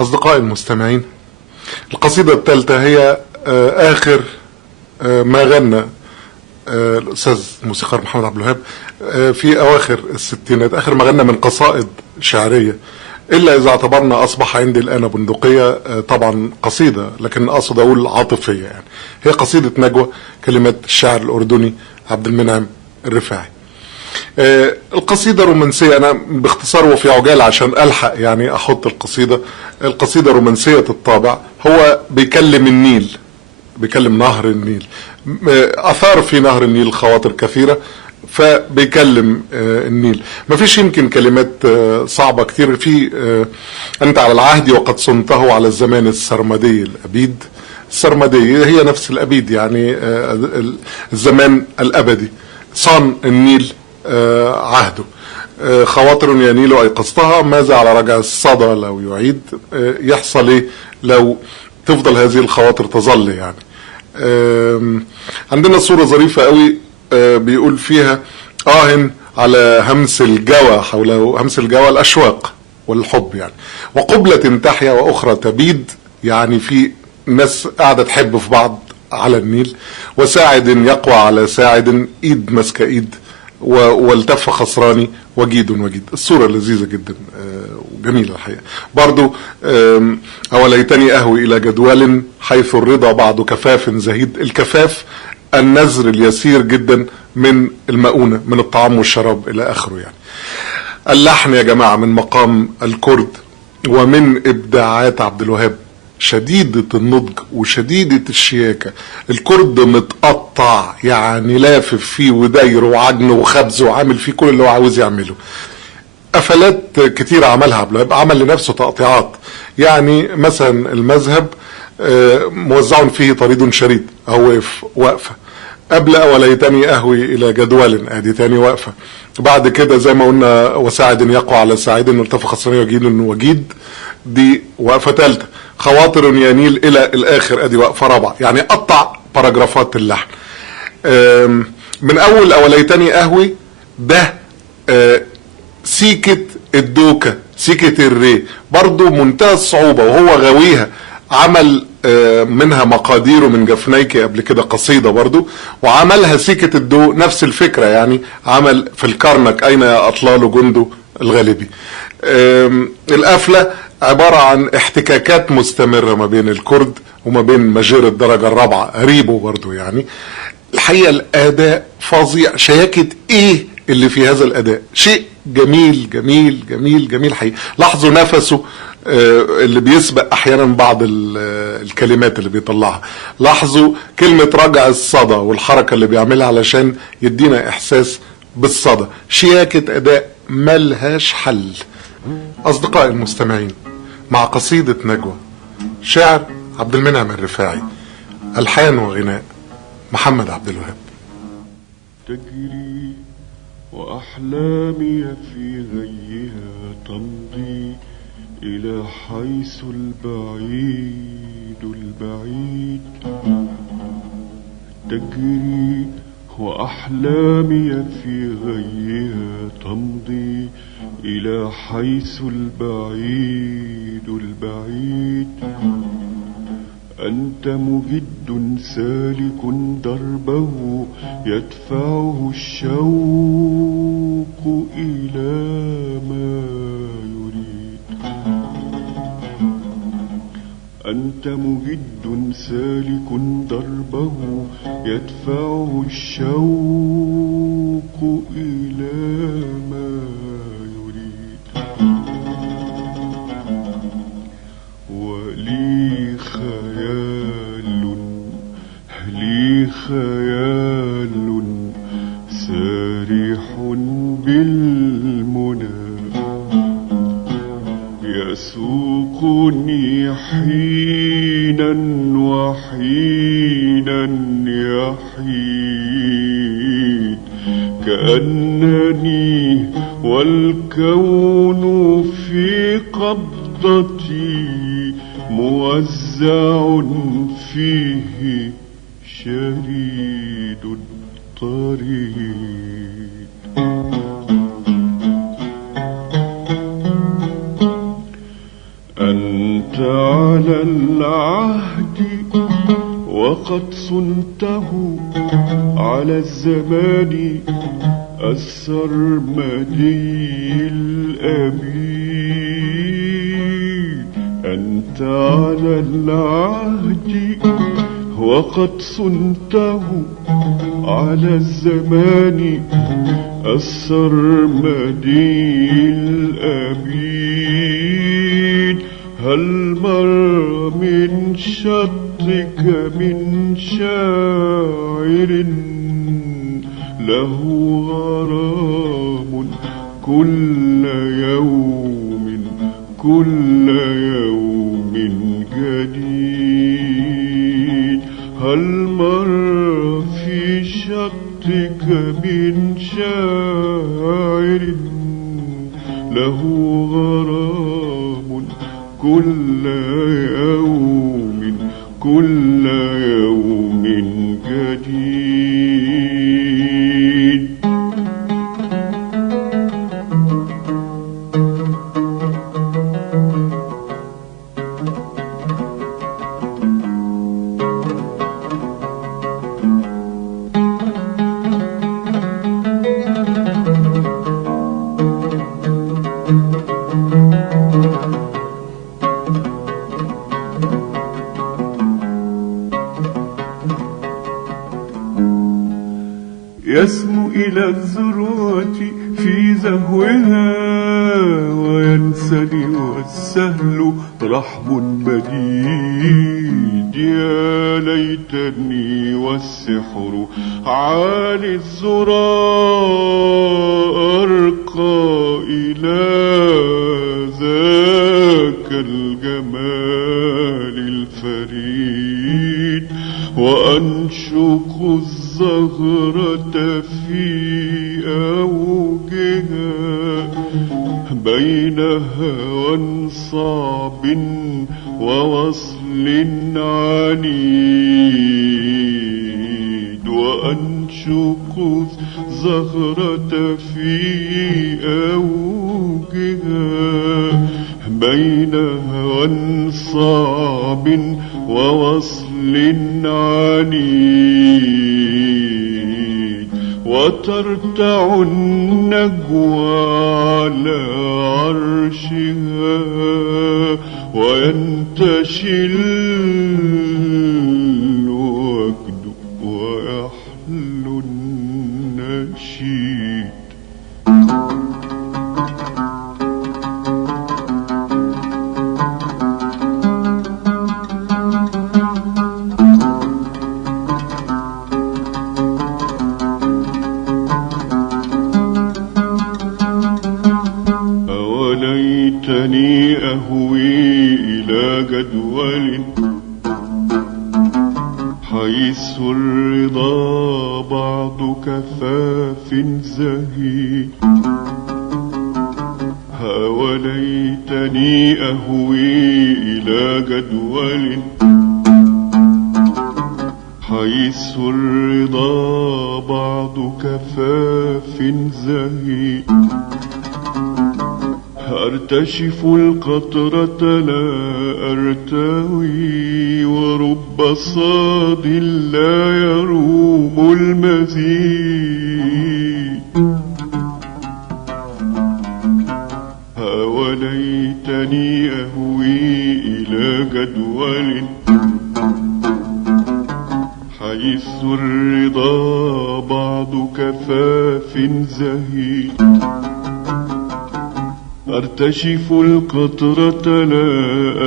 أصدقائي المستمعين، القصيدة الثالثة هي آخر ما غنى الأستاذ الموسيقار محمد عبد الوهاب في أواخر الستينات، آخر ما غنى من قصائد شعرية، إلا إذا اعتبرنا أصبح عندي الآن بندقية طبعا قصيدة، لكن أقصد أقول عاطفية. يعني هي قصيدة نجوى، كلمات الشاعر الأردني عبد المنعم الرفاعي. القصيدة رومانسية، أنا باختصار وفي عجالة عشان ألحق يعني أحط القصيدة رومانسية الطابع. هو بيكلم النيل، بيكلم نهر النيل، أثار في نهر النيل خواطر كثيرة، فبيكلم النيل. مفيش يمكن كلمات صعبة كتير في أنت على العهد وقد صنته على الزمان السرمدي الأبيد. السرمدي هي نفس الأبيد، يعني الزمان الأبدي. صان النيل عهده، خواطر ينيل أيقظتها، ماذا على رجع الصدى لو يعيد؟ يحصل ايه لو تفضل هذه الخواطر تظل؟ يعني عندنا صورة ظريفة قوي بيقول فيها على همس الجوى، حول همس الجوى الأشواق والحب يعني، وقبلة تحيا وأخرى تبيد، يعني في ناس قاعدة تحب في بعض على النيل، وساعد يقوى على ساعد، ايد مسك ايد، والتف خسراني وجيد وجيد. الصورة لذيذة جدا وجميلة الحقيقة. برضو أوليتني أهوي إلى جدول حيث الرضا بعض كفاف زهيد. الكفاف النزر اليسير جدا من المؤونة، من الطعام والشراب إلى آخره. يعني اللحن يا جماعة من مقام الكرد ومن إبداعات عبد الوهاب، شديدة النضج وشديدة الشياكة. الكرد متقطع، يعني لافف فيه ودايره وعجنه وخبزه وعامل فيه كل اللي هو عاوز يعمله. قفلات كتير عملها عبد الوهاب، عمل لنفسه تقطيعات. يعني مثلا المذهب موزع فيه طريد شريد، أو وقفة قبل أوليتني أهوي إلى جدول، ادي تاني وقفة. بعد كده زي ما قلنا وساعد يقوى على ساعد، ارتفع خسراني وجيد وجيد، دي وقفة ثالثة. خواطر ينيل إلى الآخر، ادي وقفة رابعة. يعني قطع باراجرافات اللحن من أول أوليتني أهوي ده سيكة الدوكة، سيكة الري، برضو منتهى الصعوبة وهو غاويها. عمل منها مقادير من جفنيكي قبل كده قصيدة برضو، وعملها سيكة الدو نفس الفكرة. يعني عمل في الكرنك أين يا أطلال جندو الغالبي. القفلة عبارة عن احتكاكات مستمرة ما بين الكرد وما بين مجير الدرجة الرابعة ريبو برضو. يعني الحقيقة الأداء فظيع. شياكة ايه اللي في هذا الأداء؟ شيء جميل جميل جميل جميل حقيقي. لاحظوا نفسه اللي بيسبق احيانا بعض الكلمات اللي بيطلعها. لاحظوا كلمة رجع الصدى والحركة اللي بيعملها علشان يدينا احساس بالصدى. شياكة اداء ملهاش حل. اصدقائي المستمعين، مع قصيدة نجوى، شعر عبد المنعم الرفاعي، الحان وغناء محمد عبد الوهاب. تجري وأحلامي في غيها تمضي إلى حيث البعيد البعيد. تجري وأحلامي في غيها تمضي إلى حيث البعيد البعيد. أنت مجد سالك دربه يدفعه الشوق إلى ما يريد. أنت مجد سالك دربه يدفعه الشوق إلى ما يريد. ولي خيال سارح بالمنى يسوقني حينا وحينا يحيد. كأنني والكون في قبضتي موزع فيه شريد الطريق. أنت على العهد وقد صنته على الزمان السرمدي الأبي. أنت على العهد وقد صنته على الزمان السرمدي الأبي. هل مر من شطك من شاعر له غرام كل يوم كل يوم جديد؟ هل مر في شطك من شاعر له غرام كل يوم كل يوم جديد؟ يسمو إلى الذروة في زهوها وينسلي والسهل رحب مديد. يا ليتني والسحر عالي الذرى أرقى إلى ذاك الجمال الفريد، وأنشق الزهرة في أوجها بين هوى صعب ووصل عنيد. وأنشق الزهرة في أوجها بين هوى صعب ووصل عنيد. وترتع النجوى على عرشها وينتشي الوجد ويحلو النشيد. أوليتني أهوي إلى جدول حيث الرضا بعض كفاف زهيد. أوليتني أهوي إلى جدول حيث الرضا بعض كفاف زهيد. أرتشف القطرة لا أرتوي ورب صاد لا يروم المزيد. أوليتني أهوي إلى جدول حيث الرضا بعض كفاف زهيد. أرتشف القطرة لا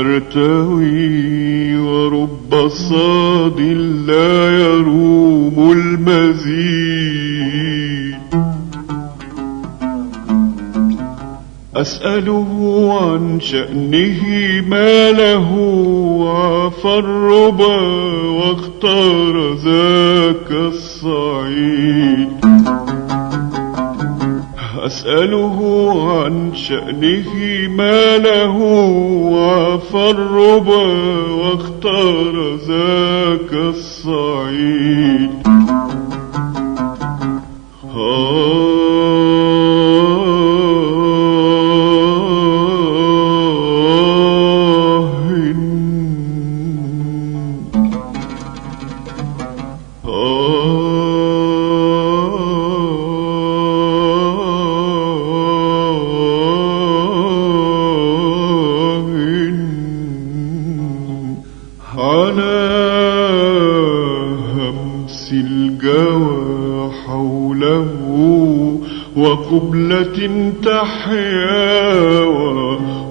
أرتوي ورب صاد لا يروم المزيد. أسأله عن شأنه ما له عفى الربا واختار ذاك الصعيد. أسأله عن شأنه ما له عفى الربا واختار ذاك الصعيد. وقبلة تحيا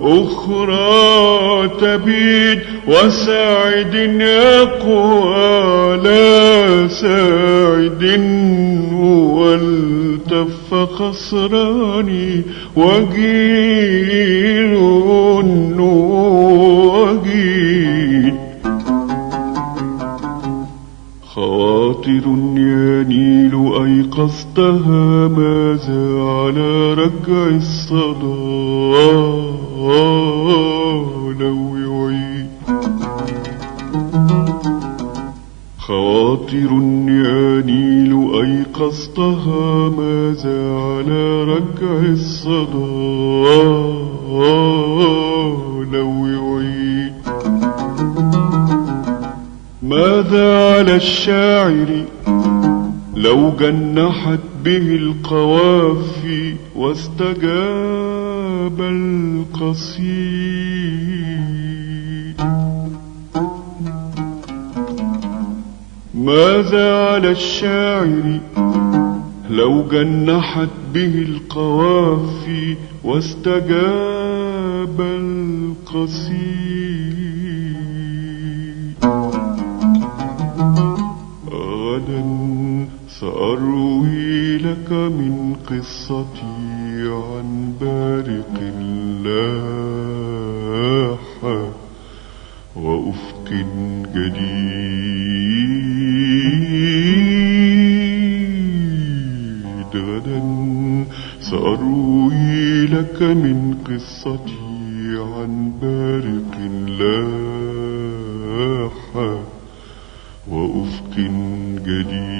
وأخرى تبيد، وساعد يقوى لا ساعد، والتف خسراني وجيل وجيل. خواطر ينيل أيقظتها، ماذا على رجع الصدى لو يعيد. خواطر ينيل أيقظتها، ماذا على رجع الصدى لو يعيد. ماذا على الشاعر لو جنحت به القوافي واستجاب القصيد. ماذا على الشاعر لو جنحت به القوافي واستجاب القصيد. غدا سأروي لك من قصتي عن بارق لاح وأفق جديد. غدا سأروي لك من قصتي عن بارق لاح وأفق جديد.